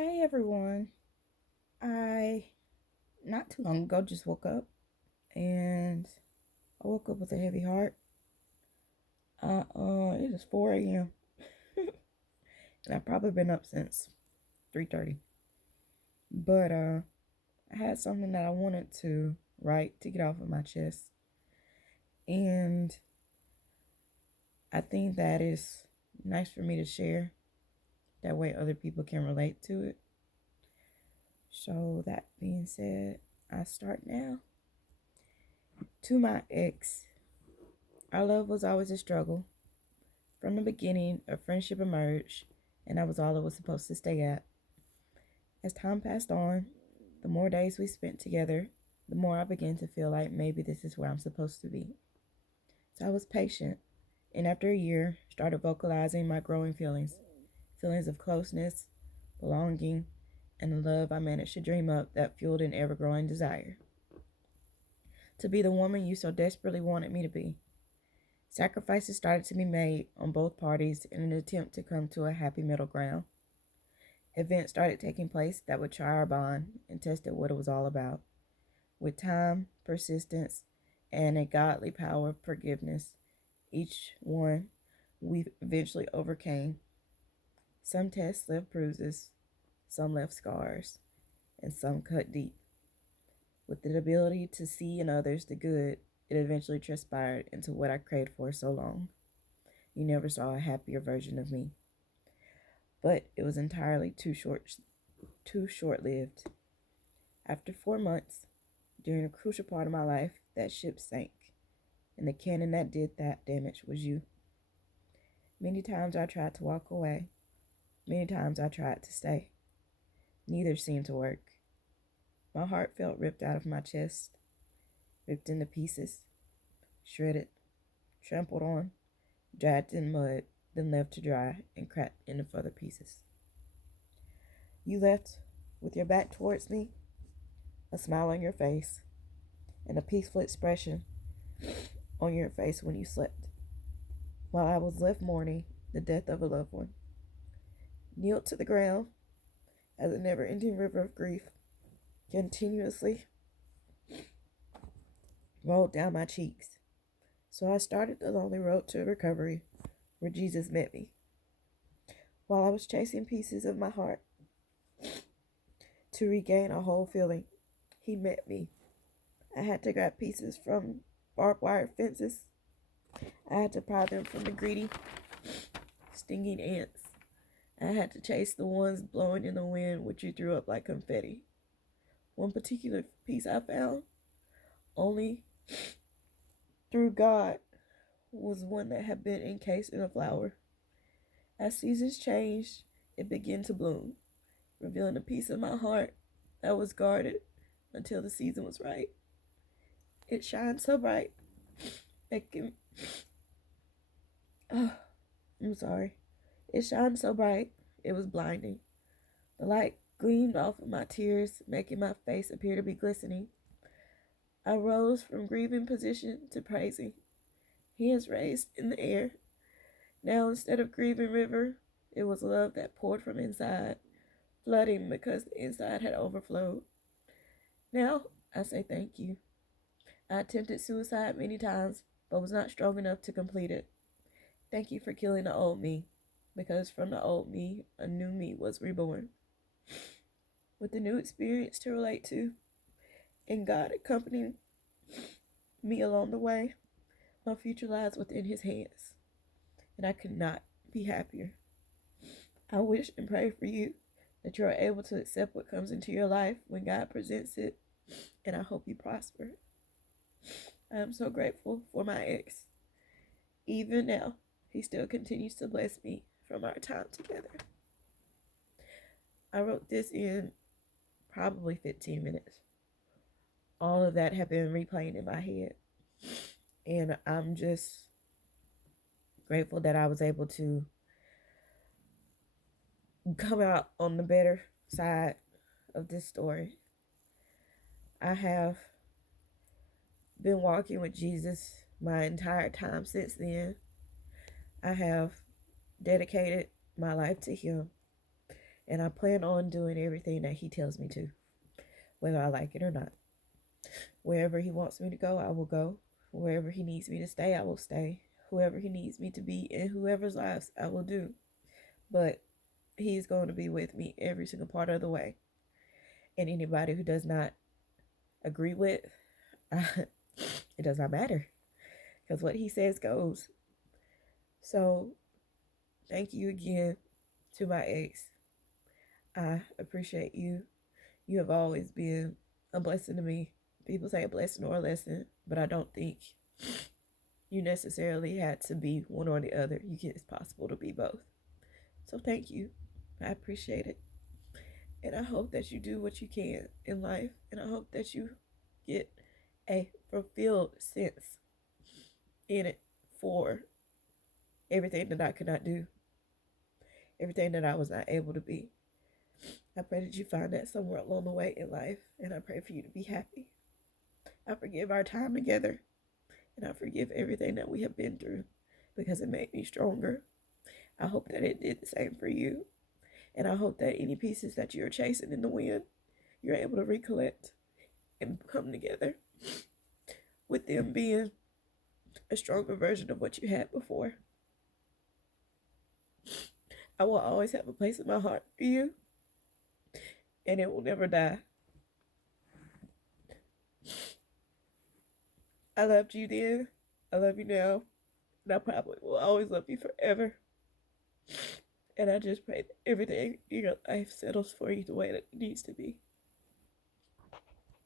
Hey everyone. I not too long ago just woke up and I woke up with a heavy heart. It is 4 a.m. and I've probably been up since 3:30. But I had something that I wanted to write to get off of my chest. And I think that is nice for me to share. That way other people can relate to it. So that being said, I start now. To my ex, our love was always a struggle. From the beginning, a friendship emerged, and that was all it was supposed to stay at. As time passed on, the more days we spent together, the more I began to feel like maybe this is where I'm supposed to be. So I was patient, and after a year, started vocalizing my growing feelings of closeness, belonging, and the love I managed to dream up that fueled an ever growing desire to be the woman you so desperately wanted me to be. Sacrifices started to be made on both parties in an attempt to come to a happy middle ground. Events started taking place that would try our bond and tested what it was all about. With time, persistence, and a godly power of forgiveness, each one we eventually overcame. Some tests left bruises, some left scars, and some cut deep. With the ability to see in others the good, it eventually transpired into what I craved for so long. You never saw a happier version of me. But it was entirely too short-lived. After 4 months, during a crucial part of my life, that ship sank, and the cannon that did that damage was you. Many times I tried to walk away. Many times I tried to stay. Neither seemed to work. My heart felt ripped out of my chest, ripped into pieces, shredded, trampled on, dragged in mud, then left to dry and cracked into further pieces. You left with your back towards me, a smile on your face, and a peaceful expression on your face when you slept, while I was left mourning the death of a loved one. Kneeled to the ground as a never ending river of grief continuously rolled down my cheeks. So I started the lonely road to recovery where Jesus met me. While I was chasing pieces of my heart to regain a whole feeling, he met me. I had to grab pieces from barbed wire fences. I had to pry them from the greedy, stinging ants. I had to chase the ones blowing in the wind which you threw up like confetti. One particular piece I found, only through God, was one that had been encased in a flower. As seasons changed, it began to bloom, revealing a piece of my heart that was guarded until the season was right. It shined so bright, making I'm sorry. It shined so bright, it was blinding. The light gleamed off of my tears, making my face appear to be glistening. I rose from grieving position to praising. Hands raised in the air. Now, instead of grieving river, it was love that poured from inside, flooding because the inside had overflowed. Now, I say thank you. I attempted suicide many times, but was not strong enough to complete it. Thank you for killing the old me, because from the old me, a new me was reborn. With a new experience to relate to, and God accompanying me along the way, my future lies within His hands, and I could not be happier. I wish and pray for you that you are able to accept what comes into your life when God presents it, and I hope you prosper. I am so grateful for my ex. Even now, he still continues to bless me from our time together. I wrote this in probably 15 minutes. All of that had been replaying in my head. And I'm just grateful that I was able to come out on the better side of this story. I have been walking with Jesus my entire time since then. I have dedicated my life to Him, And I plan on doing everything that he tells me to, whether I like it or not. Wherever he wants me to go, I will go. Wherever he needs me to stay, I will stay. Whoever he needs me to be in whoever's lives, I will do. But he's going to be with me every single part of the way. And anybody who does not agree with, it does not matter. Because what he says goes. So, thank you again to my ex. I appreciate you. You have always been a blessing to me. People say a blessing or a lesson, but I don't think you necessarily had to be one or the other. It's possible to be both. So thank you. I appreciate it. And I hope that you do what you can in life. And I hope that you get a fulfilled sense in it for everything that I could not do, everything that I was not able to be. I pray that you find that somewhere along the way in life. And I pray for you to be happy. I forgive our time together. And I forgive everything that we have been through because it made me stronger. I hope that it did the same for you. And I hope that any pieces that you're chasing in the wind, you're able to recollect and come together with them being a stronger version of what you had before. I will always have a place in my heart for you, and it will never die. I loved you then. I love you now. And I probably will always love you forever. And I just pray that everything in your life settles for you the way that it needs to be.